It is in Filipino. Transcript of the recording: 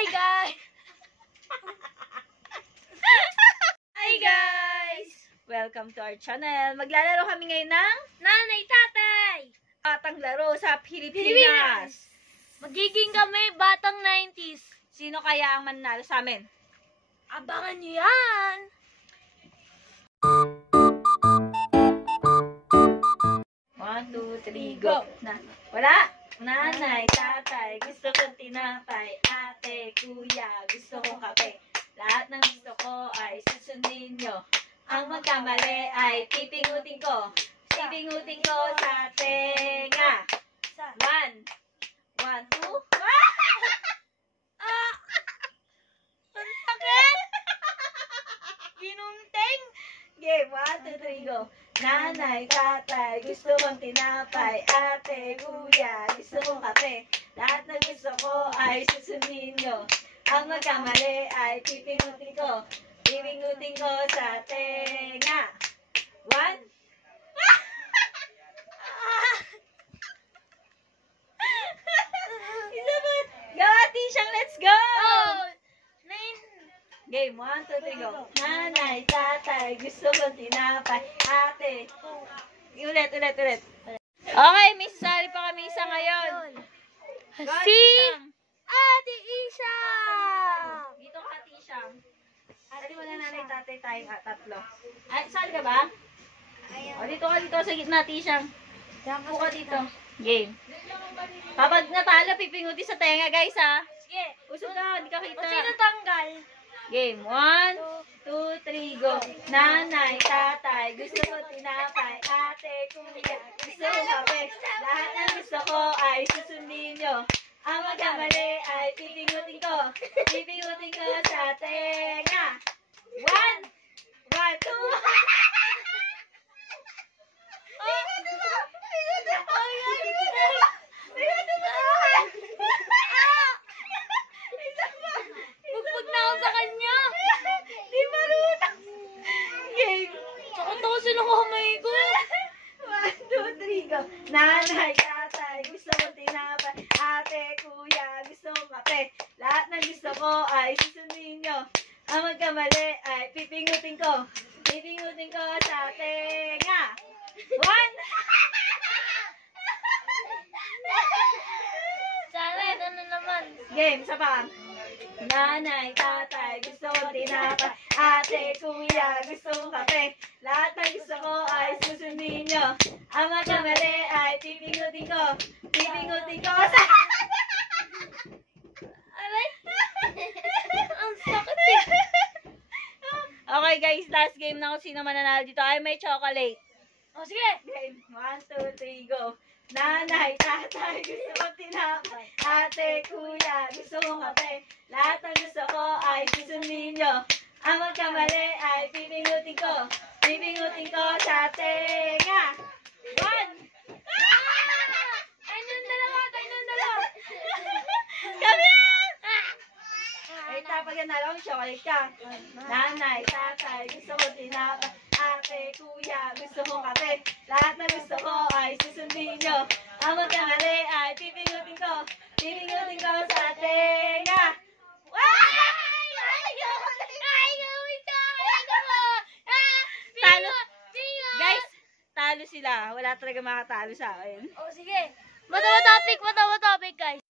Hi guys! Hi guys! Welcome to our channel. Maglalaro kami ngayon ng Nanay, tatay! Batang Laro sa Pilipinas. Magiging kami batang 90s. Sino kaya ang mananalo sa amin? Abangan nyo yan! One, two, three, go! Wala! Nanay, tatay, gusto kong tinapay. Ate, kuya, gusto kong kape. Lahat ng gusto ko ay susundin nyo. Ang magkamali ay pipingutin ko. Pipingutin ko sa tenga. One, two. Ang sakit! Ginunting! Game, 1, 2, 3, go. Nanay, tatay, gusto kong tinapay. Ate, kuya, gusto kong kape. Lahat ng gusto ko ay susundin nyo. Ang magkamali ay pipingutin ko. Pipingutin ko sa tenga. One. Isa ba? Go, Ate Siyang, let's go! Game, 1, 2, 3, go. Nanay, tatay, gusto kong tinapay. Ate, ulit. Okay, may sasali pa kami isa ngayon. Go, Ate Si Siyang. Ate Isha! Dito ka, Ate Siyang. Ate mo na nanay, tatay tayo, tatlo. Ay, saan ka ba? O, dito ka sa gitna, Ate Siyang. Upo ka dito. Game. Kapag natalo, pipinguti sa tenga, guys, ha? Sige. Usog na, hindi ka kita. O sino tanggal? Game. 1, 2, 3, go. Nanay, tatay, gusto ko tinapay. Ate, kuya, gusto ko kape. Lahat ng gusto ko ay susundin nyo. Ang magkamali ay pipingutin ko. Pipingutin ko sa tenga. 1, 2. Bugbog na ako sa kanya! Di marunong. Game. Sakot ako sinukamay ko! 1, 2, 3, go. Nanay, tatay, gusto ko tinapay. Ate, kuya, gusto ko kape. Lahat ng gusto ko ay susundin nyo. Ang magkamali ay pipingutin ko. Pipingutin ko sa tenga. 1. Sana ito na naman. Game, sa pa. Nanay, tatay, gusto ko tinapay. Ate, kuya, gusto ko kape. Lahat ng gusto ko ay susundin nyo. Ang magkamali ay pipingutin ko. Pipingutin ko sa... Aray! Ang sakit eh! Okay guys, last game na kung sino mananalo dito ay may chocolate. O sige! Game, 1, 2, 3, go. Nanay, tatay, gusto ko tinapay. Ate, kuya, gusto ko kape. Lahat ng gusto ko ay susundin nyo. Ang magkamali ay pipingutin ko. Pipingutin ko sa tenga. 1. Tayo ng dalawa! Kami yan! Ay, tapag yan na lang, chocolate ka. Nanay, tatay, gusto ko tinapay. Ate, kuya, gusto ko kape. Lahat ng gusto ko ay susundin nyo. Ang magkamali ay pipingutin ko. Pipingutin ko sa tenga. Talo. Guys, talo sila. Wala talaga makatalo sa akin. O sige! Matawa topic guys!